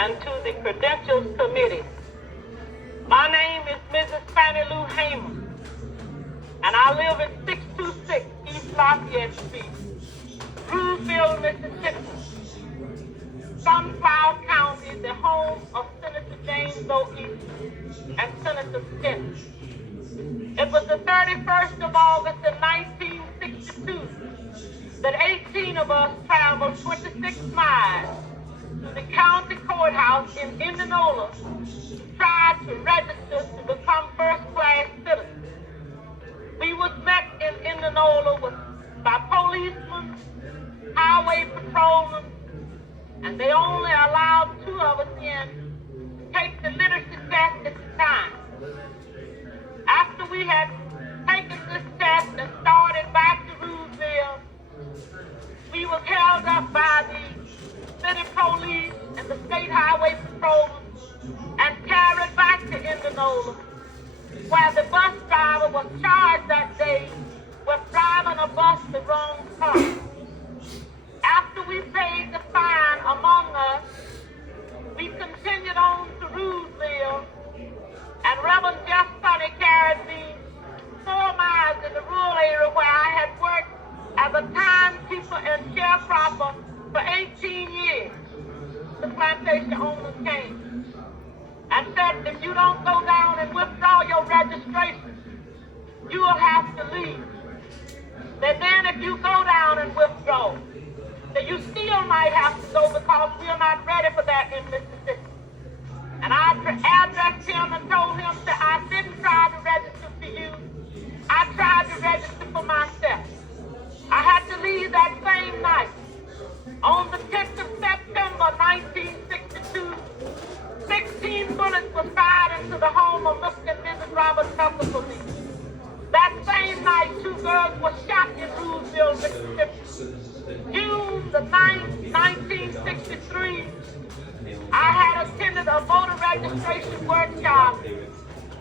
and to the Credentials Committee. My name is Mrs. Fannie Lou Hamer, and I live at 626 East Lafayette Street, Roosevelt, Mississippi, Sunflower County, the home of Senator James 𝙁𝙗𝙧 and Senator Kent. It was the 31st of August in 1962 that 18 of us traveled 26 miles to the county courthouse in Indianola to try to register to become first-class citizens. We was met in Indianola by policemen, highway patrolmen, and they only allowed 2 of us in to take the literacy test at the time. After we had taken this test and started back to Roosevelt, we were held up by the city police and the state highway patrolmen and carried back to Indianola, where the bus driver was charged that day with driving a bus the wrong car. After we paid the fine among us, we continued on to Roosevelt, and Reverend Jeff Sonny carried me 4 miles in the rural area where I had worked as a timekeeper and sharecropper for 18 years. The plantation owners came and said, if you don't go down and withdraw your registration, you will have to leave. Then if you go down and withdraw, that you still might have to go because we're not ready for that in Mississippi. And I addressed him and told him that I didn't try to register for you. I tried to register for myself. I had to leave that same night. On the 10th of September 1962, 16 bullets were fired into the home of Mr. and Mrs. Robert Tucker for me. That same night, 2 girls were shot in Roosevelt, Mississippi. June the 9th, 1963, I had attended a voter registration workshop,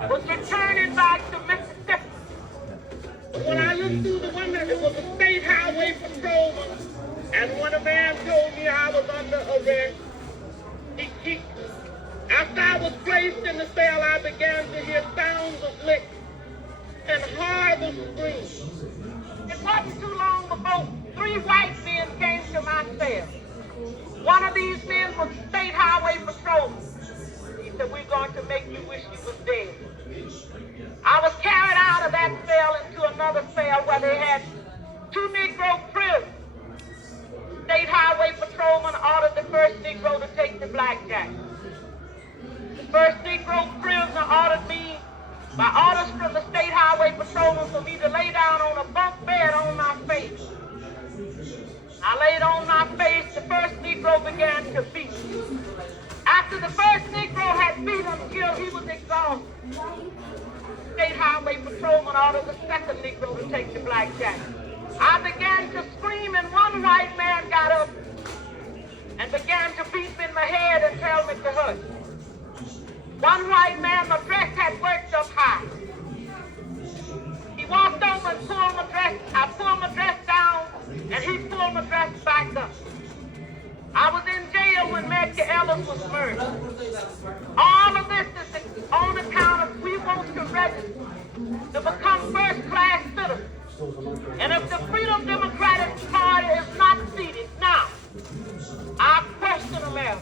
was returning back to Mississippi. When I looked through the window, it was a state highway patrolman, and when a man told me I was under arrest, after I was placed in the cell, I began to hear sounds of licks and horrible screams. It wasn't too long before 3 white men came to my cell. One of these men was state highway patrolman. He said, we're going to make you wish you was dead. I was carried out of that cell into another cell where they had 2 Negro prisoners. State highway patrolman ordered the first Negro to take the blackjack. The first Negro prisoner ordered me, by orders from the state highway patrolman, for me to lay down on a bunk bed on my face. I laid on my face, the first Negro began to beat. After the first Negro had beat him till he was exhausted, state highway patrolman ordered the second Negro to take the blackjack. I began to scream, and one white man got up and began to beat me in my head and tell me to hush. One white man, my dress had worked up high. He walked over and pulled my dress. I pulled my dress down, and he pulled my dress back up. I was in jail when Medgar Evers was murdered. All of this is on account of we want to register to become first-class citizens. And if the Freedom Democratic Party is not seated now, I question America.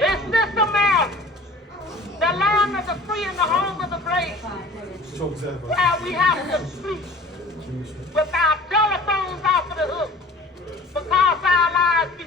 Is this America, the land of the free and the home of the brave, where we have to speak with our telephones off of the hook because our lives be